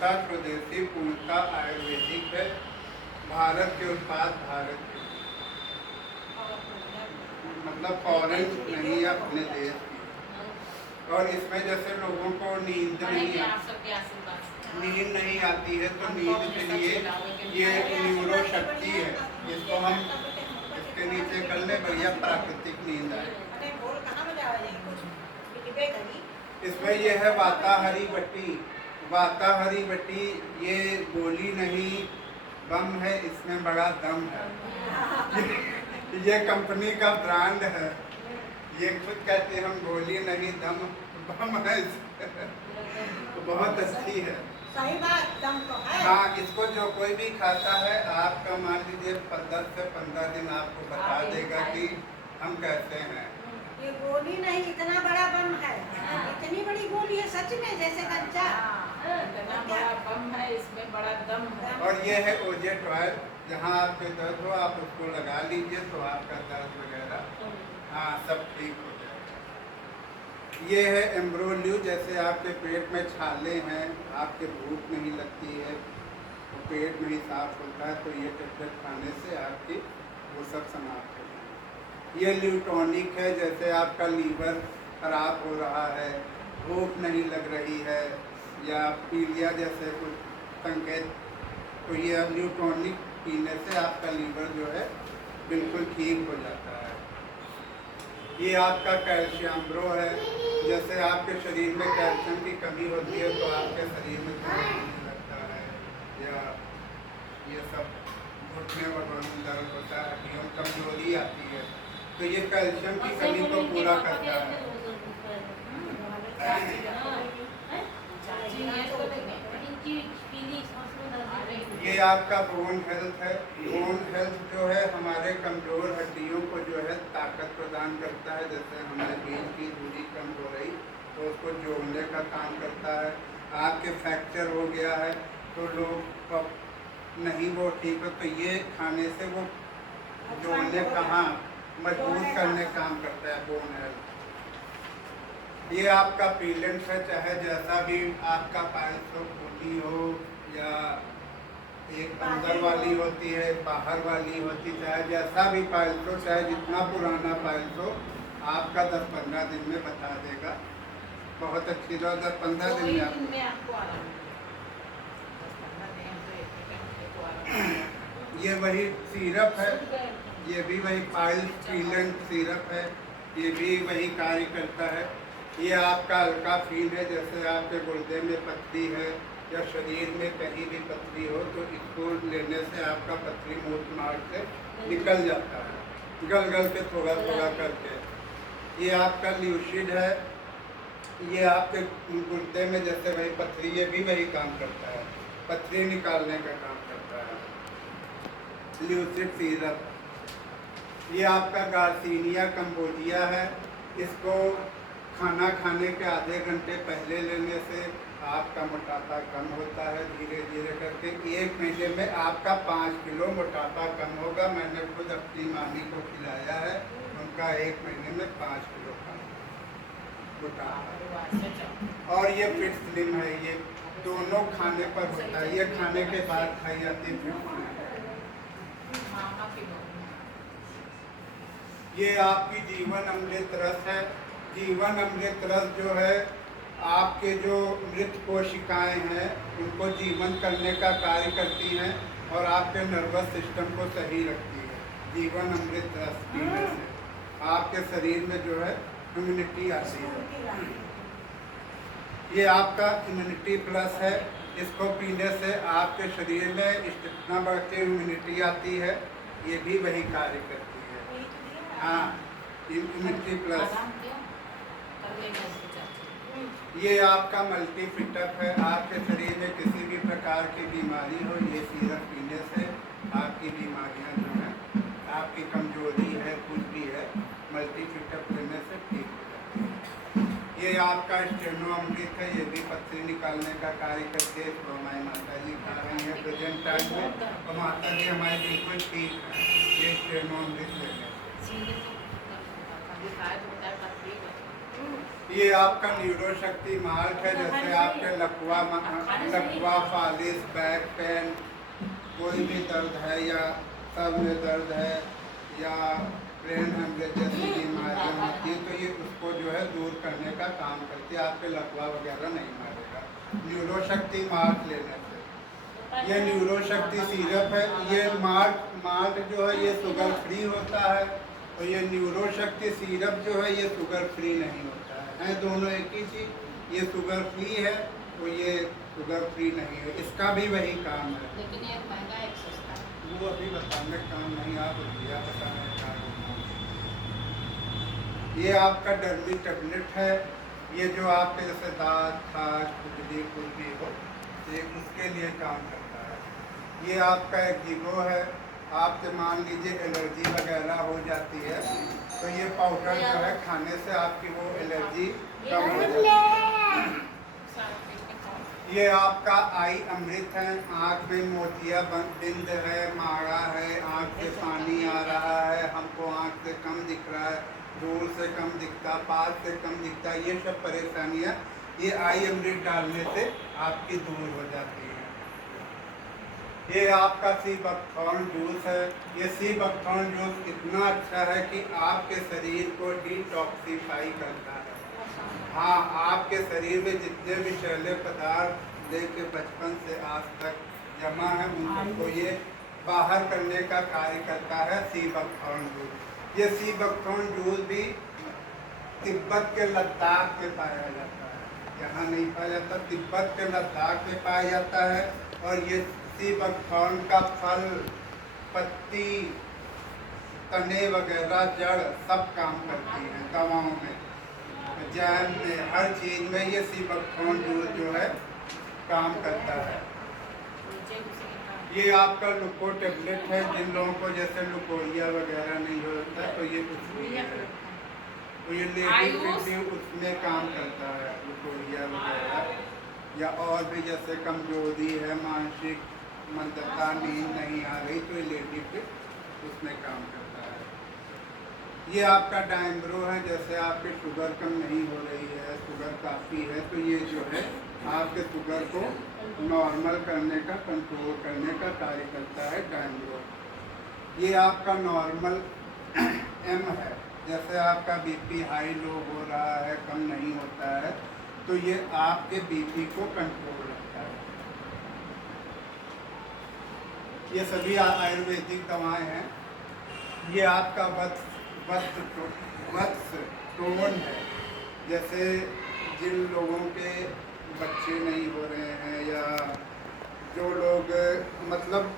पूर्णता स्वदेशी, पूर्णता आयुर्वेदिक है। भारत के उत्पाद भारत के, मतलब फॉरेन नहीं, अपने देश की। और इसमें जैसे लोगों को नींद नहीं आती है, तो नींद के लिए ये न्यूरो शक्ति है, इसको हम इसके नीचे कर ले, बढ़िया प्राकृतिक नींद आए। इसमें ये है वाताहरी बट्टी। वाताहरी बट्टी ये गोली नहीं बम है, इसमें बड़ा दम है। ये कंपनी का ब्रांड है, ये खुद कहते हैं हम गोली नहीं दम बम है। तो बहुत अच्छी है, सही बात, दम तो है। हाँ, इसको जो कोई भी खाता है, आपका मान लीजिए 10 से 15 दिन आपको बता देगा कि हम कैसे हैं। ये गोली नहीं, इतना बड़ा बम है। इतनी बड़ी गोली है सच में, जैसे कच्चा इतना बड़ा बम है, इसमें बड़ा दम है। और ये है ओजेट ऑयल, जहाँ आपके दर्द हो आप उसको लगा लीजिए तो आपका दर्द वगैरह हाँ सब ठीक हो जाएगा। ये है एम्ब्रोल्यू, जैसे आपके पेट में छाले हैं, आपके भूख नहीं लगती है, तो पेट नहीं साफ होता है, तो ये टेबलेट खाने से आपकी वो सब समाप्त हो जाएगा। ये ल्यूटॉनिक है, जैसे आपका लीवर खराब हो रहा है, भूख नहीं लग रही है, या पीलिया जैसे कुछ संकेत, तो ये ल्यूटॉनिक पीने से आपका लीवर जो है बिल्कुल ठीक हो जाता है। ये आपका कैल्शियम ब्रो है, जैसे आपके शरीर में कैल्शियम की कमी होती है तो आपके शरीर में दर्द होने लगता है, या ये सब घुटने वगैरह में दर्द होता है, हड्डियों में कमजोरी आती है, तो ये कैल्शियम की कमी को पूरा करता है। ये आपका बोन हेल्थ है। बोन हेल्थ जो है हमारे कमजोर हड्डियों को जो है ताकत प्रदान करता है, जैसे हमारे बीच की दूरी कम हो रही तो उसको जोड़ने का काम करता है। आपके फ्रैक्चर हो गया है तो लोग नहीं वो ठीक हो, तो ये खाने से वो जोड़ने का हाँ मजबूत करने का काम करता है बोन हेल्थ। ये आपका पीलेंट है, चाहे जैसा भी आपका पाइल्स हो, फूटी हो, या एक अंदर वाली होती है, बाहर वाली होती, चाहे जैसा भी पाइल्स हो, चाहे जितना पुराना पाइल्स हो, आपका 10-15 दिन में बता देगा। बहुत अच्छी दवा, 10-15 दिन में आपको आराम। ये वही सिरप है, ये भी वही पाइल्स पीलेंट सिरप है, ये भी वही कार्य करता है। ये आपका हल्का फील है, जैसे आपके गुर्दे में पथरी है या शरीर में कहीं भी पथरी हो, तो इसको लेने से आपका पथरी मूत्र मार्ग से निकल जाता है, गल के थोड़ा थोड़ा करके। ये आपका ल्यूसिड है, ये आपके गुर्दे में जैसे वही पथरी, ये भी वही काम करता है, पथरी निकालने का काम करता है। Lucid syrup. ये आपका गार्सिनिया कंबोडिया है, इसको खाना खाने के आधे घंटे पहले लेने से आपका मोटापा कम होता है, धीरे धीरे करके 1 महीने में आपका 5 किलो मोटापा कम होगा। मैंने खुद अपनी मामी को खिलाया है, उनका 1 महीने में 5 किलो कम मोटापा। और ये फिट स्लिम है, ये दोनों खाने पर होता है, ये खाने के बाद खाई जाती है फिट स्लिम। ये आपकी जीवन अमृत रस है। जीवन अमृत रस जो है आपके जो मृत कोशिकाएं हैं उनको जीवन करने का कार्य करती हैं और आपके नर्वस सिस्टम को सही रखती है। जीवन अमृत रस पीने से आपके शरीर में जो है इम्यूनिटी आती है। ये आपका इम्यूनिटी प्लस है, इसको पीने से आपके शरीर में इतना बढ़ के इम्यूनिटी आती है, ये भी वही कार्य करती है। हाँ, इम्यूनिटी प्लस। ये आपका मल्टी फिटअप है, आपके शरीर में किसी भी प्रकार की बीमारी हो, ये सिरप पीने से आपकी बीमारियां जो हैं, आपकी कमजोरी है, कुछ भी है, मल्टी फिटअप लेने से ठीक हो जाती है। ये आपका स्टेनो अमृत है, ये भी पथरी निकालने का कार्य करके तो हमारी माता जी खा रही हैं प्रेजेंट टाइम में, और माता जी हमारी बिल्कुल ठीक है। ये स्टेनो अमृत लेने ये आपका न्यूरो शक्ति मार्ट है। जैसे आपके लकवा फालिस, बैक पेन, कोई भी दर्द है या सर में दर्द है या ब्रेन हेमरेज जैसी बीमारियाँ होती है, तो ये उसको जो है दूर करने का काम करती है। आपके लकवा वगैरह नहीं मारेगा न्यूरो शक्ति मार्ट लेने से। ये न्यूरो शक्ति सिरप है। ये मार्ट जो है ये शुगर फ्री होता है, और ये न्यूरो शक्ति सिरप जो है ये शुगर फ्री नहीं होता है दोनों एक ही चीज़। ये शुगर फ्री है और ये शुगर फ्री नहीं है। इसका भी वही काम है, लेकिन एक महंगा एक सस्ता है। वो अभी बताने का काम नहीं, आप भैया बताने का काम। ये आपका डर्मी टेबलेट है। ये जो आपके जैसे दांत खाज खुजली कुछ भी हो, ये उसके लिए काम करता है। ये आपका एक जीगो है। आपके मान लीजिए एलर्जी वगैरह हो जाती है, तो ये पाउडर जो है खाने से आपकी वो एलर्जी कम हो जाती है। ये आपका आई अमृत है। आँख में मोतिया बिंद है, माड़ा है, आँख से पानी आ रहा है, हमको आँख से कम दिख रहा है, दूर से कम दिखता, पास से कम दिखता, ये सब परेशानियाँ ये आई अमृत डालने से आपकी दूर हो जाती है। ये आपका सी बकथॉर्न जूस है। ये सी बकथॉर्न जूस इतना अच्छा है कि आपके शरीर को डिटॉक्सिफाई करता है। हाँ, आपके शरीर में जितने भी विषैले पदार्थ लेके बचपन से आज तक जमा है, उन सबको ये बाहर करने का कार्य करता है सी बकथॉर्न जूस। ये सी बकथॉर्न जूस भी तिब्बत के लद्दाख में पाया जाता है, यहाँ नहीं पाया जाता, तिब्बत के लद्दाख में पाया जाता है। और ये सी बकथॉर्न का फल, पत्ती, तने वगैरह, जड़ सब काम करती हैं दवाओं में, जैम में, हर चीज़ में ये सी बकथॉर्न जूस जो है काम करता है। ये आपका लुको टेबलेट है। जिन लोगों को जैसे लुकोरिया वगैरह नहीं होता तो ये कुछ भी है, तो ये लेडी उसमें काम करता है, लुकोरिया वगैरह, या और भी जैसे कमजोरी है, मानसिक मंदता, नींद नहीं आ रही, तो ये लेडी फिट उसमें काम करता है। ये आपका डायम्ब्रो है। जैसे आपके शुगर कम नहीं हो रही है, शुगर काफ़ी है, तो ये जो है आपके शुगर को नॉर्मल करने का, कंट्रोल करने का कार्य करता है डायम्ब्रो। ये आपका नॉर्मल एम है। जैसे आपका बीपी हाई लो हो रहा है, कम नहीं होता है, तो ये आपके बीपी को कंट्रोल रखता है। ये सभी आयुर्वेदिक दवाएं हैं। ये आपका वत्स टोन है। जैसे जिन लोगों के बच्चे नहीं हो रहे हैं, या जो लोग मतलब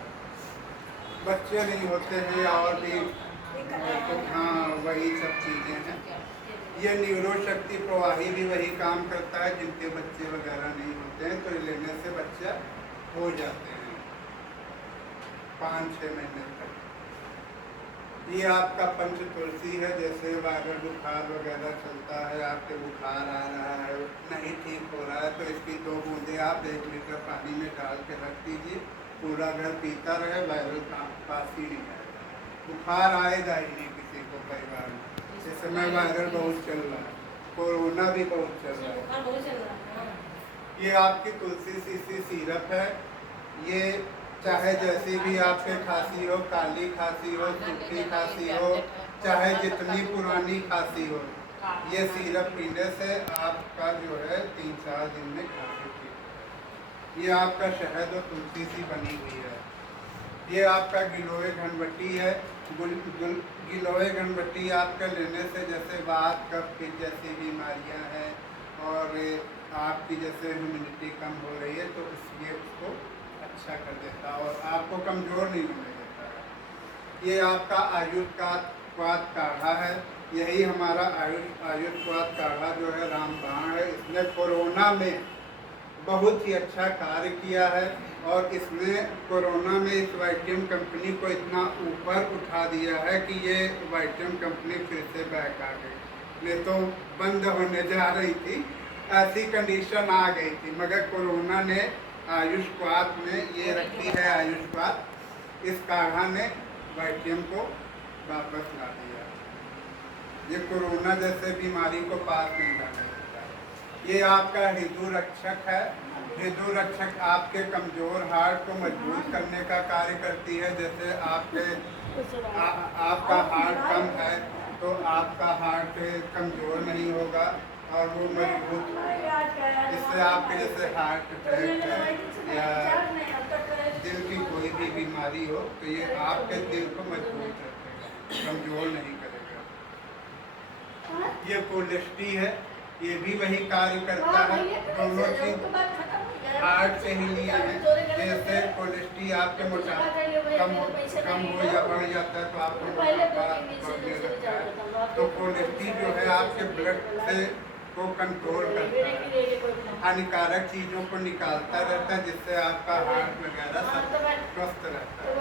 बच्चे नहीं होते हैं, और भी तो हाँ वही सब चीज़ें हैं। ये न्यूरो शक्ति प्रवाही भी वही काम करता है। जिनके बच्चे वगैरह नहीं होते हैं, तो ये लेने से बच्चा हो जाते हैं 5-6 महीने तक। ये आपका पंच तुलसी है। जैसे वायरल बुखार वगैरह चलता है, आपके बुखार आ रहा है, नहीं ठीक हो रहा है, तो इसकी 2 बूंदे आप 1 लीटर पानी में डाल के रख दीजिए, पूरा घर पीता रहे, वायरल पास ही नहीं आएगा, बुखार आएगा ही नहीं किसी को परिवार में। इस समय वायरल बहुत चल रहा है, कोरोना भी बहुत चल रहा है। ये आपकी तुलसी सी सिरप है। ये चाहे जैसी भी आपके खांसी हो, काली खांसी हो, सूखी खांसी हो, चाहे जितनी पुरानी खांसी हो, ये सिरप पीने से आपका जो है 3-4 दिन में खांसी ठीक। ये आपका शहद और तुलसी सी बनी हुई है। ये आपका गिलोय घनवटी है। गिलोय घनवटी आपका लेने से जैसे बात कफ की जैसी बीमारियां हैं, और आपकी जैसे इम्यूनिटी कम हो रही है, तो इसलिए उसको अच्छा कर देता है और आपको कमज़ोर नहीं होने देता है। ये आपका आयुष्वाद काढ़ा है। यही हमारा आयुष्वाद काढ़ा जो है रामबाण है। इसने कोरोना में बहुत ही अच्छा कार्य किया है, और इसने कोरोना में इस वाइटम कंपनी को इतना ऊपर उठा दिया है कि ये वाइटम कंपनी फिर से बैक आ गई। नहीं तो बंद होने जा रही थी, ऐसी कंडीशन आ गई थी, मगर कोरोना ने आयुष्वाद में ये रखी है आयुष्वाद, इस काढ़ा ने वाइटम को वापस ला दिया। ये कोरोना जैसे बीमारी को पास नहीं लाने देता। ये आपका हृदय रक्षक है। हृदय रक्षक आपके कमजोर हार्ट को मजबूत करने का कार्य करती है। जैसे आपका हार्ट कम है तो आपका हार्ट कमजोर नहीं होगा और वो मजबूत, इससे आपके जैसे हार्ट अटैक है या दिल की कोई भी बीमारी हो तो ये आपके दिल को मजबूत रखेगा, कमजोर नहीं करेगा। ये कोलेस्ट्री है, ये भी वही कार्य करता है। दोनों चीज हार्ट से ही लिया है। जैसे कोलेस्ट्री आपके कम हो या बढ़ जाता है तो आपको मोटापा बढ़ने लगता है। तो कोलेस्ट्री जो है आपके ब्लड से को कंट्रोल करता है, हानिकारक चीज़ों को निकालता रहता है, जिससे आपका हार्ट वगैरह सब स्वस्थ रहता है।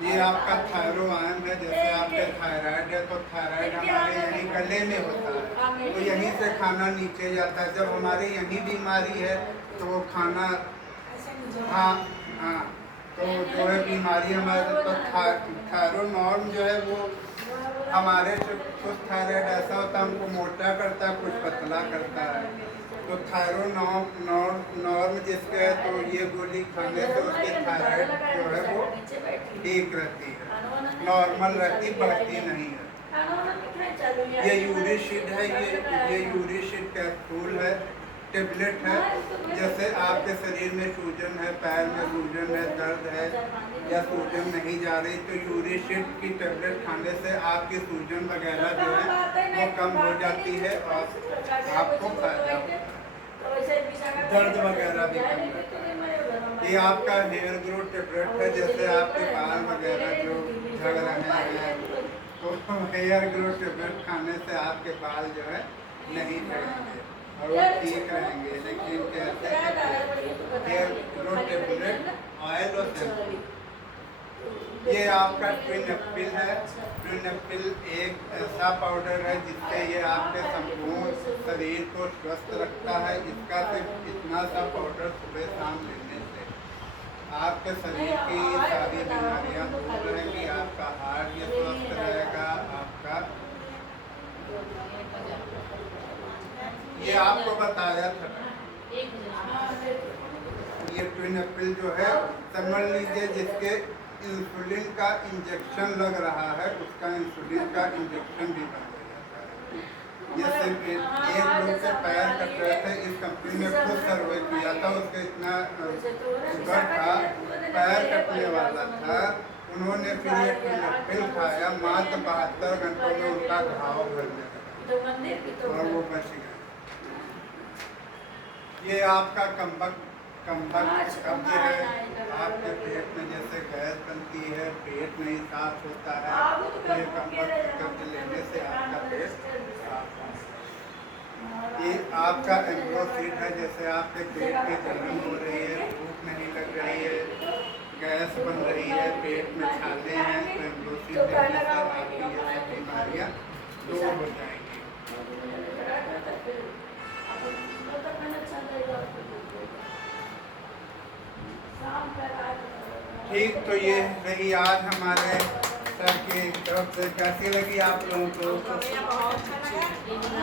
ये आपका थायरोआयन है। जैसे आपके थायराइड है तो थायराइड हमारे यहीं गले में होता है, तो यहीं से खाना नीचे जाता है। जब हमारी यहीं बीमारी है तो वो खाना हाँ तो जो है बीमारी हमारे तो थायरोनॉर्म जो है वो हमारे कुछ थायराइड ऐसा होता है हमको मोटा करता है, कुछ पतला करता है। तो थायरोनॉर्म जिसके है तो ये गोली खाने से उसकी थायराइड जो है वो ठीक रहती है, नॉर्मल रहती, बढ़ती नहीं है। ये यूरिशिड है, ये यूरिशिड कैप्सूल है, टेबलेट है। जैसे आपके शरीर में सूजन है, पैर में सूजन है, दर्द है या सूजन नहीं जा रही तो यूरिशिड की टेबलेट खाने से आपकी सूजन वगैरह जो है वो कम हो जाती है और आपको फायदा, दर्द वगैरह भी कम रहता है। ये आपका हेयर ग्रोथ टेबलेट है। जैसे आपके बाल वगैरह जो झड़ रहे हैं तो हेयर ग्रोथ टेबलेट खाने से आपके बाल जो है नहीं झड़ेंगे और वो ठीक रहेंगे। लेकिन कैसे हेयर ग्रोथ टेबलेट ऑयल और शैम्पू। ये आपका ट्विनएप्पिल है। ट्विनएप्पिल एक ऐसा पाउडर है जिससे ये आपके संपूर्ण शरीर को स्वस्थ रखता है। इसका सिर्फ इतना सा पाउडर सुबह शाम लेने से आपके शरीर की सारी बीमारियां दूर रहेंगी, आपका हार्ट ये स्वस्थ रहेगा। आपका ये आपको बताया था। ये ट्विनएप्पिल जो है समझ लीजिए जिसके इंसुलिन का इंजेक्शन लग रहा है उसका इंसुलिन का इंजेक्शन भी बन जाता है। जैसे एक लोग से पैर कट रहे थे, इस कंपनी ने खुद सर्वे किया था, उसका इतना शुगर था, पैर कटने वाला था, उन्होंने फिर ये ट्विनएप्पिल खाया, मात्र 72 घंटों में उनका घाव भरने लगा और वो बच गए। ये आपका कब्ज है, आपके पेट में जैसे गैस बनती है, पेट नहीं साफ होता है, ये कब्ज लेने से आपका पेट साफ होता है। ये आपका एम्ब्रोसीड है। जैसे आपके पेट में जलन हो रही है, भूख नहीं लग रही है, गैस बन रही है, पेट में छाले हैं तो एम्ब्रोसीड लेने से आपकी ये सब बीमारियाँ दूर हो जाएंगी। ठीक, तो ये रही आज हमारे सर की तरफ से। कैसी लगी आप लोगों को? बहुत अच्छा लगा।